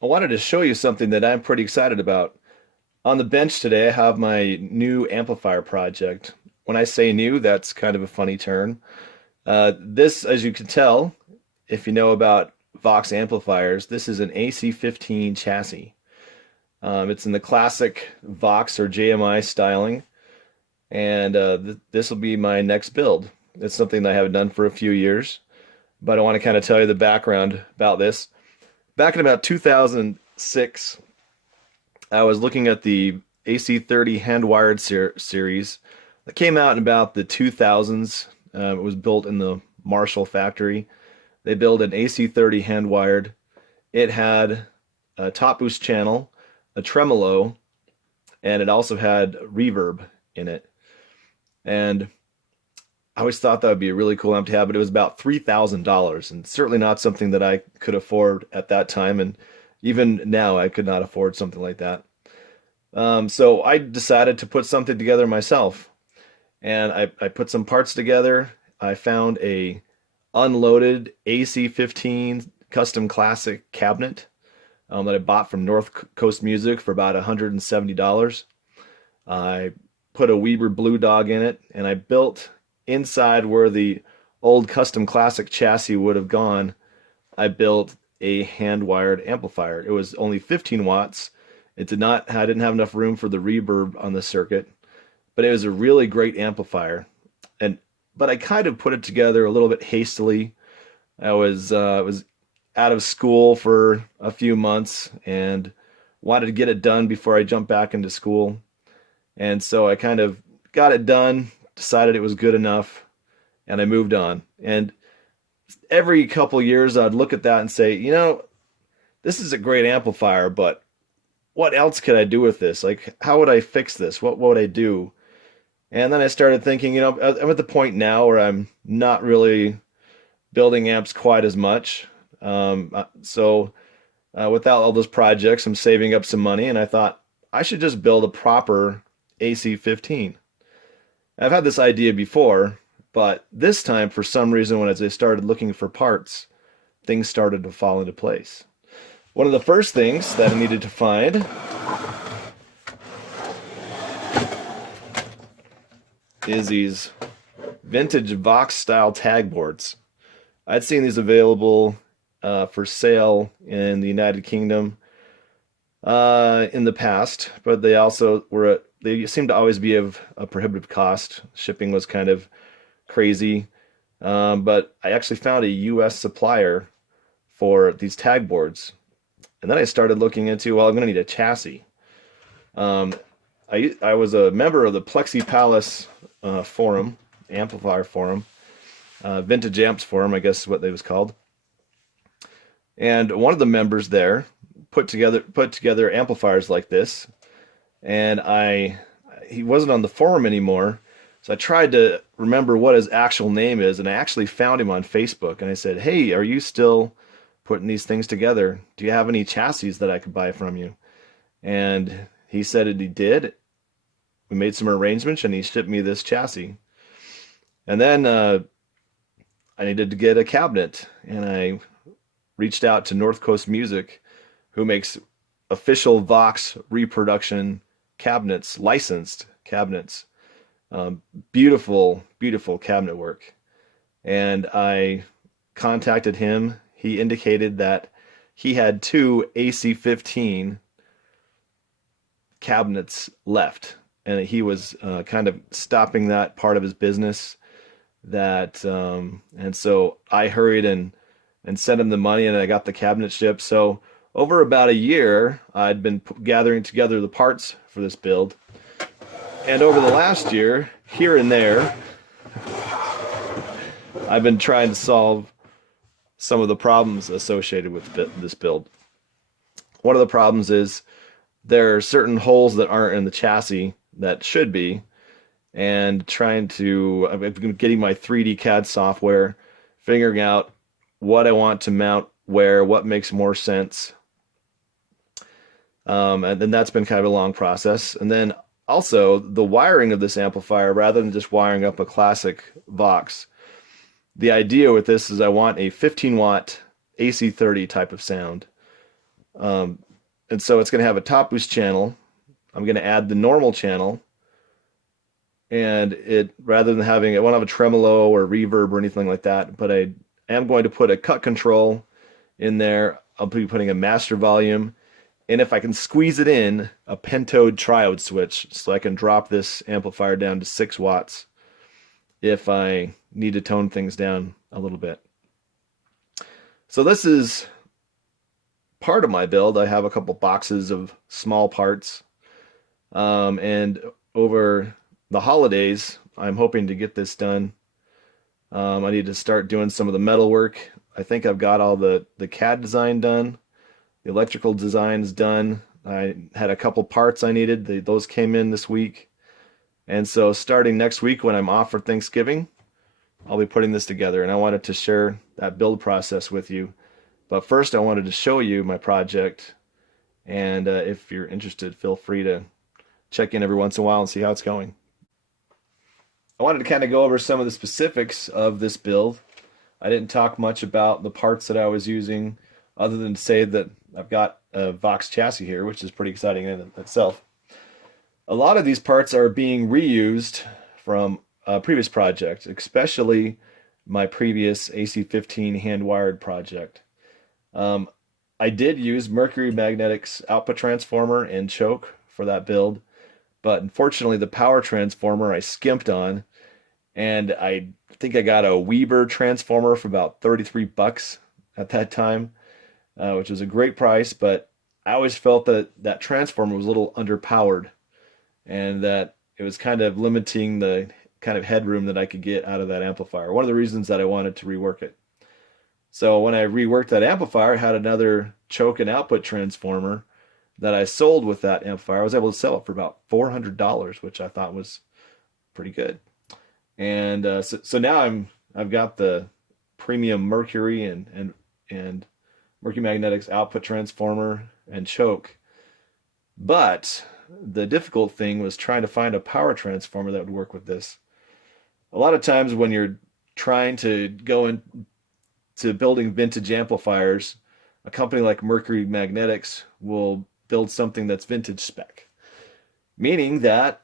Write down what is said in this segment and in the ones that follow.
I wanted to show you something that I'm pretty excited about. On the bench today, I have my new amplifier project. When I say new, that's kind of a funny term. This, as you can tell, if you know about Vox amplifiers, this is an AC15 chassis. It's in the classic Vox or JMI styling, and this will be my next build. It's something that I haven't done for a few years, but I want to kind of tell you the background about this. Back in about 2006, I was looking at the AC30 hand-wired series that came out in about the 2000s. It was built in the Marshall factory. They built an AC30 hand-wired. It had a top boost channel, a tremolo, and it also had reverb in it. And I always thought that would be a really cool amp to have, but it was about $3,000 and certainly not something that I could afford at that time. And even now, I could not afford something like that. So I decided to put something together myself, and I put some parts together. I found a unloaded AC15 custom classic cabinet that I bought from North Coast Music for about $170. I put a Weber Blue Dog in it, and I built inside where the old custom classic chassis would have gone. I built a hand-wired amplifier. It was only 15 watts. It did not. I didn't have enough room for the reverb on the circuit, but it was a really great amplifier. But I kind of put it together a little bit hastily. I was out of school for a few months and wanted to get it done before I jumped back into school. And so I kind of got it done, decided it was good enough, and I moved on. And every couple years I'd look at that and say, this is a great amplifier, but what else could I do with this? Like, how would I fix this? What would I do? And then I started thinking, I'm at the point now where I'm not really building amps quite as much. So without all those projects, I'm saving up some money, and I thought I should just build a proper AC15. I've had this idea before, but this time, for some reason, when as I started looking for parts, things started to fall into place. One of the first things that I needed to find is these vintage Vox style tag boards. I'd seen these available for sale in the United Kingdom in the past, but they seemed to always be of a prohibitive cost. Shipping was kind of crazy, but I actually found a U.S. supplier for these tag boards. And then I started looking into, well, I'm going to need a chassis. I was a member of the Plexi Palace forum, amplifier forum, vintage amps forum, I guess is what they was called. And one of the members there put together amplifiers like this, and he wasn't on the forum anymore, so I tried to remember what his actual name is, and I actually found him on Facebook, and I said, "Hey, are you still putting these things together? Do you have any chassis that I could buy from you?" And he said that he did. We made some arrangements, and he shipped me this chassis. And then I needed to get a cabinet, and I reached out to North Coast Music, who makes official Vox reproduction cabinets, licensed cabinets. Beautiful, beautiful cabinet work. And I contacted him. He indicated that he had two AC15 cabinets left, and he was kind of stopping that part of his business. And so I hurried and sent him the money, and I got the cabinet shipped. So over about a year, I'd been gathering together the parts for this build, and over the last year, here and there, I've been trying to solve some of the problems associated with this build. One of the problems is there are certain holes that aren't in the chassis that should be, and I've been getting my 3D CAD software, figuring out what I want to mount where, what makes more sense. And then that's been kind of a long process. And then also the wiring of this amplifier, rather than just wiring up a classic Vox, the idea with this is I want a 15 watt AC30 type of sound. Um, and so it's going to have a top boost channel. I'm going to add the normal channel, and it, rather than having, it won't have a tremolo or reverb or anything like that, but I am going to put a cut control in there. I'll be putting a master volume, and if I can squeeze it in, a Pentode Triode switch, so I can drop this amplifier down to 6 watts if I need to tone things down a little bit. So this is part of my build. I have a couple boxes of small parts, and over the holidays, I'm hoping to get this done. I need to start doing some of the metal work. I think I've got all the CAD design done. The electrical design's done. I had a couple parts I needed. Those came in this week. And so starting next week when I'm off for Thanksgiving, I'll be putting this together. And I wanted to share that build process with you. But first I wanted to show you my project. And if you're interested, feel free to check in every once in a while and see how it's going. I wanted to kind of go over some of the specifics of this build. I didn't talk much about the parts that I was using, other than to say that I've got a Vox chassis here, which is pretty exciting in itself. A lot of these parts are being reused from a previous project, especially my previous AC15 hand-wired project. I did use Mercury Magnetics output transformer and choke for that build, but unfortunately the power transformer I skimped on, and I think I got a Weber transformer for about 33 bucks at that time, which was a great price, but I always felt that that transformer was a little underpowered and that it was kind of limiting the kind of headroom that I could get out of that amplifier. One of the reasons that I wanted to rework it. So when I reworked that amplifier, I had another choke and output transformer that I sold with that amplifier. I was able to sell it for about $400, which I thought was pretty good. And so now I've got the premium Mercury and Mercury Magnetics output transformer and choke. But the difficult thing was trying to find a power transformer that would work with this. A lot of times when you're trying to go into building vintage amplifiers, a company like Mercury Magnetics will build something that's vintage spec, meaning that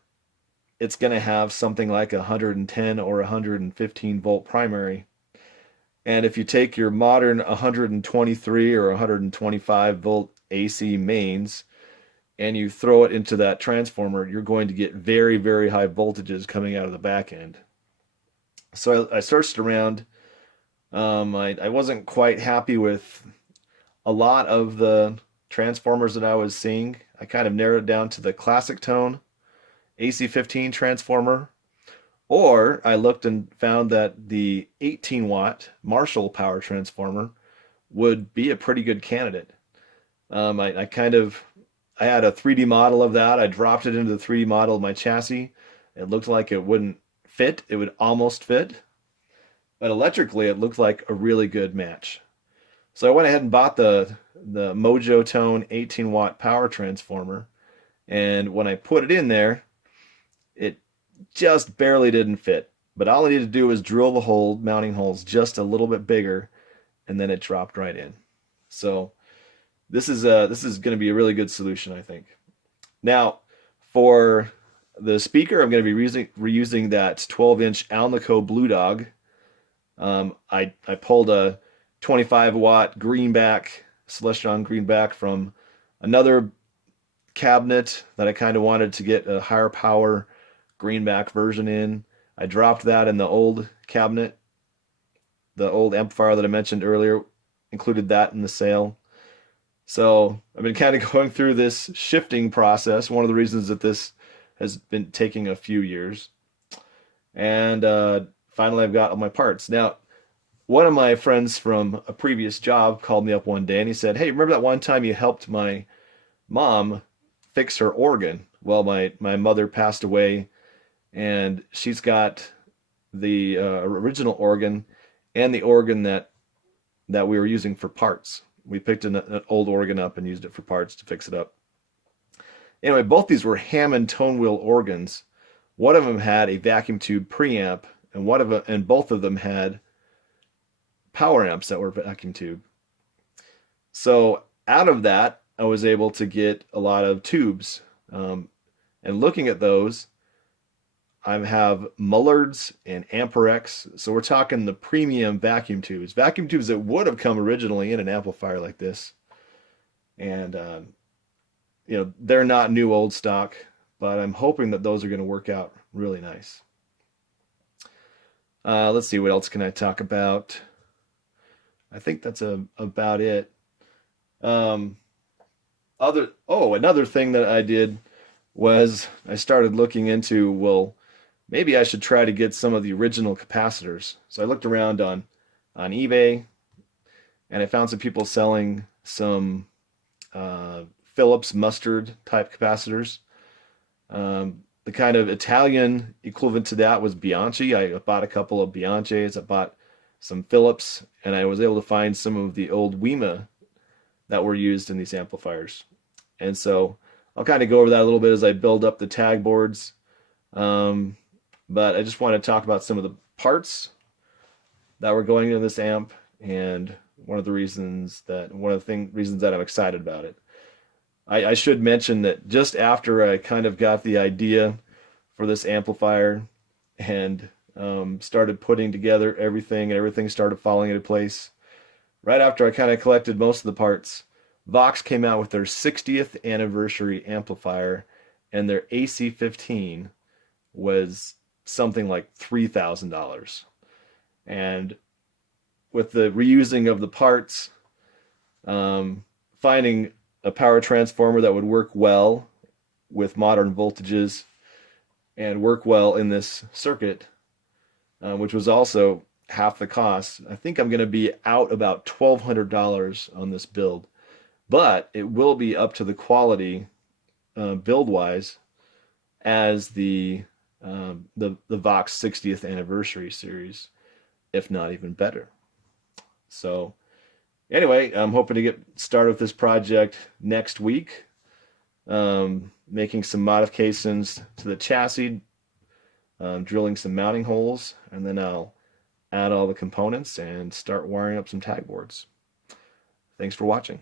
it's going to have something like 110 or 115 volt primary. And if you take your modern 123 or 125 volt AC mains and you throw it into that transformer, you're going to get very, very high voltages coming out of the back end. So I searched around. I wasn't quite happy with a lot of the transformers that I was seeing. I kind of narrowed it down to the classic tone AC15 transformer, or I looked and found that the 18 watt Marshall power transformer would be a pretty good candidate. I had a 3D model of that. I dropped it into the 3D model of my chassis. It looked like it wouldn't fit. It would almost fit, but electrically it looked like a really good match. So I went ahead and bought the Mojo Tone 18 watt power transformer, and when I put it in there, it just barely didn't fit. But all I needed to do was drill the mounting holes just a little bit bigger, and then it dropped right in. So this is going to be a really good solution, I think. Now, for the speaker, I'm going to be reusing that 12-inch Alnico Blue Dog. I pulled a 25 watt greenback, Celestron greenback, from another cabinet that I kind of wanted to get a higher power greenback version in. I dropped that in the old cabinet. The old amplifier that I mentioned earlier included that in the sale. So I've been kind of going through this shifting process. One of the reasons that this has been taking a few years. And finally I've got all my parts. Now, one of my friends from a previous job called me up one day and he said, "Hey, remember that one time you helped my mom fix her organ?" Well, my mother passed away, and she's got the original organ and the organ that we were using for parts. We picked an old organ up and used it for parts to fix it up. Anyway, both these were Hammond tone wheel organs. One of them had a vacuum tube preamp, and both of them had power amps that were vacuum tube. So out of that, I was able to get a lot of tubes. Um, and looking at those, I have Mullards and Amperex. So we're talking the premium vacuum tubes that would have come originally in an amplifier like this. And they're not new old stock, but I'm hoping that those are going to work out really nice. Let's see, what else can I talk about? I think that's about it. Um, Another thing that I did was I started looking into, well, maybe I should try to get some of the original capacitors. So I looked around on eBay, and I found some people selling some Phillips mustard type capacitors. The kind of Italian equivalent to that was Bianchi. I bought a couple of Bianchis. I bought some Phillips, and I was able to find some of the old WEMA that were used in these amplifiers. And so I'll kind of go over that a little bit as I build up the tag boards. Um, but I just want to talk about some of the parts that were going into this amp, and one of the reasons that I'm excited about it. I should mention that just after I kind of got the idea for this amplifier and started putting together everything, and everything started falling into place, right after I kind of collected most of the parts, Vox came out with their 60th anniversary amplifier, and their AC15 was something like $3,000. And with the reusing of the parts, finding a power transformer that would work well with modern voltages and work well in this circuit, which was also half the cost, I think I'm going to be out about $1,200 on this build. But it will be up to the quality, build-wise, as the Vox 60th anniversary series, if not even better. So anyway, I'm hoping to get started with this project next week, making some modifications to the chassis, drilling some mounting holes, and then I'll add all the components and start wiring up some tag boards. Thanks for watching.